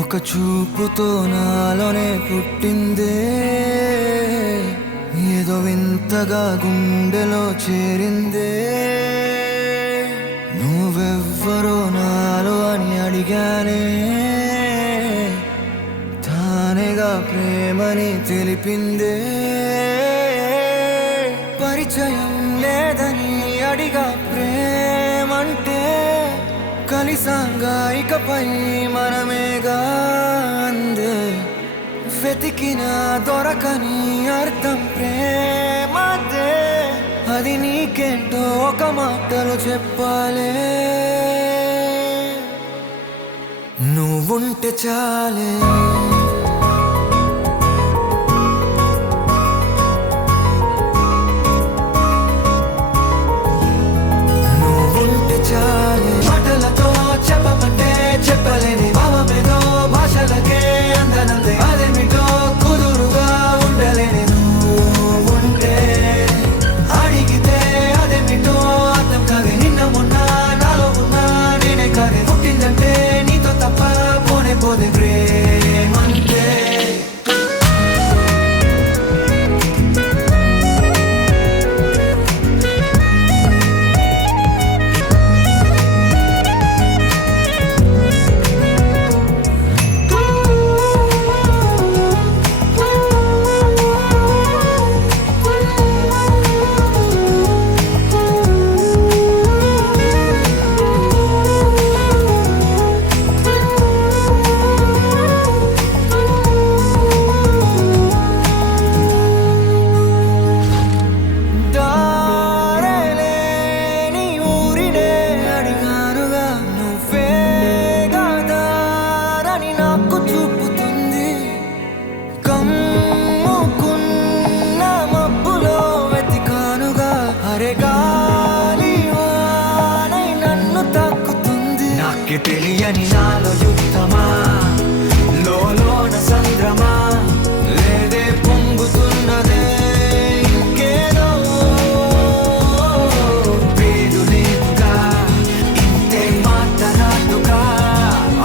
ఒక చూపుతో నాలోనే పుట్టిందే, ఏదో వింతగా గుండెలో చేరిందే. నువ్వెవ్వరో నాలో అని అడిగానే, తానేగా ప్రేమని తెలిపిందే. పరిచయం లేదని అడిగా ప్రేమంటే, కలిసాంగా ఇకపై మనమేగా అందే. వెతికిన దొరకని అర్థం ప్రేమదే, అది నీకేంటో ఒక మాటలో చెప్పాలే. నువ్వుంటే చాలే, నువ్వుంటే చాలే. మాటలతో చెప్పమంటే చెప్పలేని భావమేదో, భాషలకే అందనందే అదేమిటో కుదురుగా ఉండలేని. నువ్వుంటే అడిగితే అదేమిటో అర్థం కాదే. నిన్న మొన్న నాలో ఉన్నా నేనే కాదే. పుట్టిందంటే నీతో తప్ప పోనే పోదే ప్రేమంటే. తెలియని నాలో యుద్ధమా, లోన సంద్రమా, లేదే పొంగుతున్నదే ఇంకేదో. పేరు లేదుగా ఇంతే మాటరాదుగా,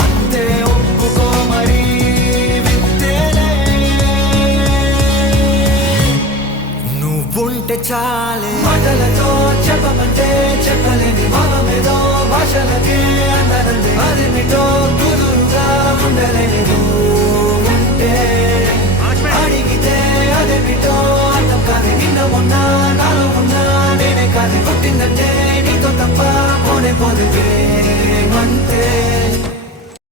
అంతే ఒప్పుకో మరి వింతేలే. నువ్వుంటే చాలే. మాటలతో చెప్పమంటే చెప్పలేని భావమేదో, భాషలకే అందనందే అదేమిటో కుదురుగా ఉండలేని. నువ్వుంటే అడిగితే అదేమిటో అర్థం కాదే. నిన్న మొన్న నాలో ఉన్నా నేనే కాదే. పుట్టిందంటే నీతో తప్ప పోనే పోదే.